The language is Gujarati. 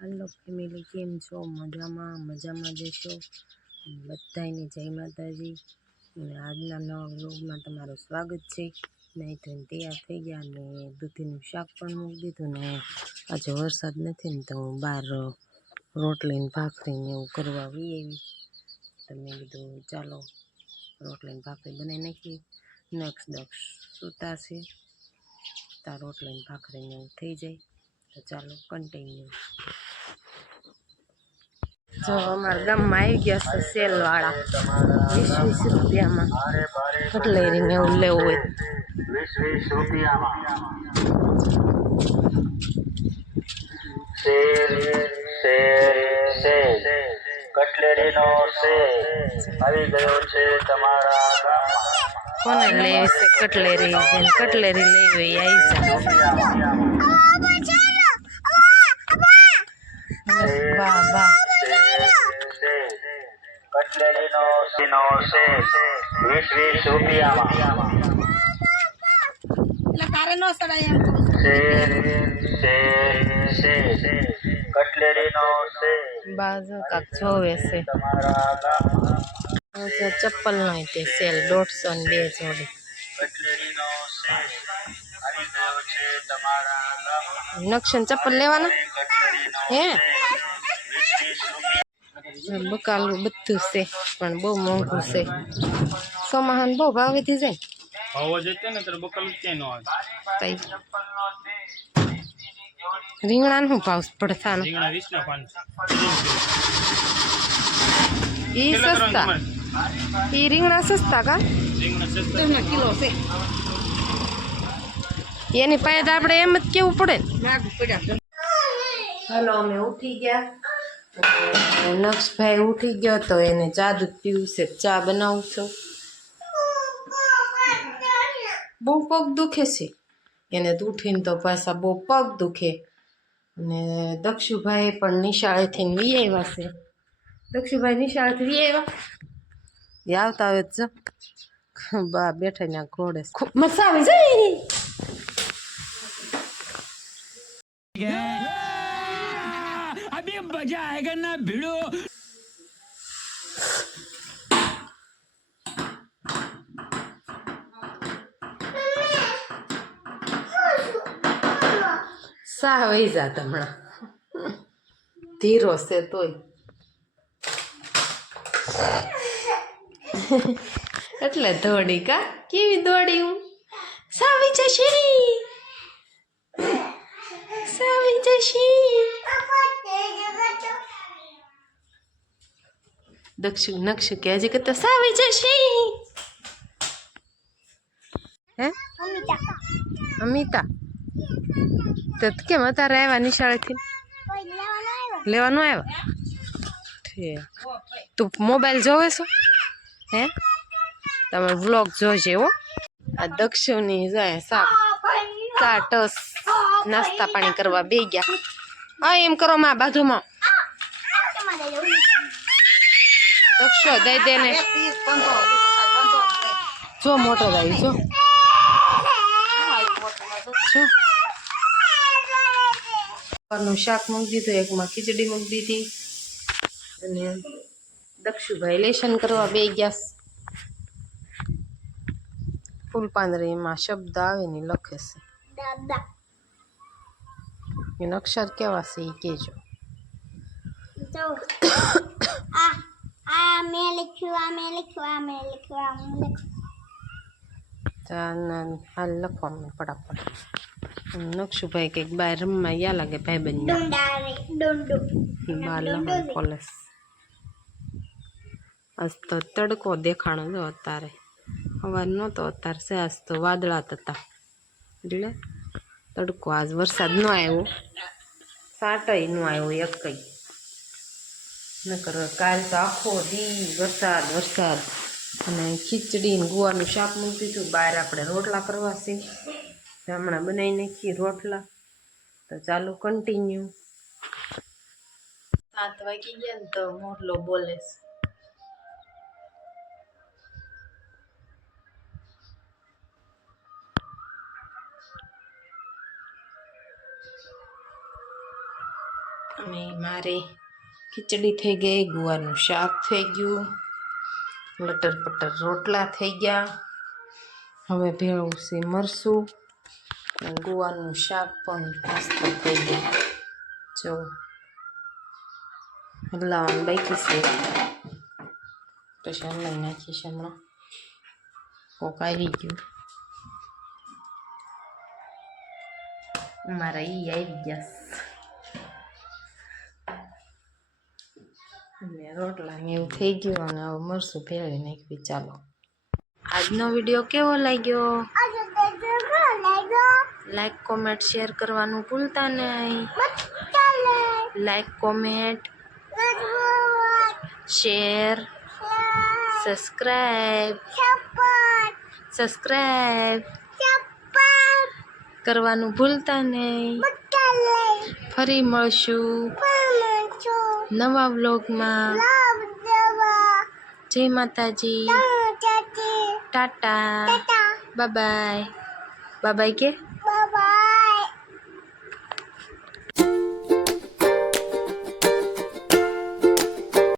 હાલો ફેમિલી, કેમ છો? મજામાં મજામાં જશો બધાને. જય માતાજી. અને આજના નવા વ્લોગમાં તમારું સ્વાગત છે. નહીં તો તૈયાર થઈ ગયા ને દૂધીનું શાક પણ મૂકી દીધું ને આજે વરસાદ નથી ને તો હું બહાર રોટલીને ભાખરીને એવું કરવા આવી એવી. તો મેં કીધું ચાલો રોટલીને ભાખરી બનાવી નાખી. નક્ષ દક્ષ સૂતા છે ત્યાં રોટલીને ભાખરીને એવું થઈ જાય. તો ચાલો કન્ટિન્યુ. જો અમારા ગામમાં આવી ગયા છે સેલ વાળા. 20-20 રૂપિયામાં કટલેરીને એવું લેવું હોય 20 રૂપિયામાં સેલ સેલ સેલ કટલેરીનો સેલ આવી ગયો છે તમારા ગામમાં. કોને લેવી છે કટલેરી? જેને કટલેરી લેવી આવી જાય. બા કટલેરીનો સેલ 20 રૂપિયામાં. તારે નો સડાય એમ સેલ સેલ સેલ કટલેરીનો સેલ બાજુ કાક જોવે છે. તમારા ગામમાં. ચપ્પલ નો તે સેલ 150 ને 2 જોડી. કટલેરીનો સેલ આવી ગયો છે તમારા ગામમાં. નક્ષન ચપ્પલ લેવાના હે? 20 બકાલું બધું છે પણ બહુ મોંઘું છે. સોમાહાન બહુ ભાવ વધી જાય. ભાવ જતે ને તો બકલું ક્યાં નો આવે. રીંગણા નું ભાવ પડથાનું રીંગણા 20 ના 5 ઈ સસ્તા. ઈ રીંગણા સસ્તા કા? રીંગણા સસ્તા કિલો છે. એની પાસે આપણે એમ જ કેવું પડે ને. હાલો અમે ઉઠી ગયા. નક્ષભાઈ ઉઠી ગયો તો એને ચા દૂધ પીવું છે. ચા બનાવું છું. બહુ પગ દુખે છે એને ઉઠીને તો પાછા બહુ પગ દુખે. અને દક્ષુભાઈ પણ નિશાળેથી વી આવ્યા છે. દક્ષુભાઈ નિશાળેથી વી આવ્યા આવતા આવે જ બા બેઠા ને ઘોડે મજા આવે જાય. अभी मजा आएगा ना भिड़ो. સા વહી જાત હમણાં ધીરો છે તોય. એટલે દોડી કા કેવી દોડી હું સાવી જશે સાવી જશે. દક્ષુ નક્ષુ કે હજી કહેતો સાવી જશે. હે અમિતા તો કેમ અત્યારે આવ્યા નિશાળેથી? લેવાનું આવ્યા ઠીક. તું મોબાઈલ જોવે છો હે? તમે વ્લોગ જોજે હો. આ દક્ષુની જાય ચા ટસ નાસ્તા પાણી કરવા બે ગયા. હા એમ કરો માં બાજુમાં દક્ષો દઈ દે ને. જો મોટો આવી જો નું શાક મૂકી દીધું. એકમાં ખીચડી મૂકી દીધી. અને દક્ષુભાઈ લેશન કરવા બે ગયા. ફૂલપાંદરીમાં શબ્દ આવે ને લખે છે. એનો અક્ષર કેવા છે એ કેજો. હાલ લખવાનું ફટાફટ. નક્ષુભાઈ કંઈક બહાર રમવા યા લાગે ભાઈ બંને કોલેજ. આજ તો તડકો દેખાણો જો અત્યારે. સવાર નહોતો અત્યારે છે. આજ તો વાદળાત હતા એટલે તડકો. આજ વરસાદ ન આવ્યો. સાટય ન આવ્યો એક કઈ નકર કાલ તો આખો દી વરસાદ વરસાદ. અને ખીચડી ને ગુવારનું શાક મૂકી દીધું. બહાર આપણે રોટલા કરવા છે. હમણાં બનાવી નાખીએ રોટલા. તો ચાલો કન્ટિન્યુ. 7 વાગી ગયા ને તો મોરલો બોલે છે. અને મારે ખીચડી થઈ ગઈ, ગુવારનું શાક થઈ ગયું, લટર પટર રોટલા થઈ ગયા. હવે ભેળું છે મરસું અને ગુવારનું શાક પણ મસ્ત થઈ ગયું. જો હલાવવાનું બાકી છે, પછી હલાવી નાખીશ. હમણાં કોક આવી ગયું, મારા ઈ આવી ગયા અને રોટલા ને એવું થઈ ગયું અને હવે મરસું ભેળવી નાખ્યું. ચાલો, આજનો વિડીયો કેવો લાગ્યો? લાઈક કોમેન્ટ શેર કરવાનું ભૂલતા નહીં. લાઈક કોમેન્ટ શેર સબસ્ક્રાઈબ કરવાનું ભૂલતા નહીં. ફરી મળશું નવા વ્લોગમાં. જય માતાજી, Tata, bye bye. Bye bye કે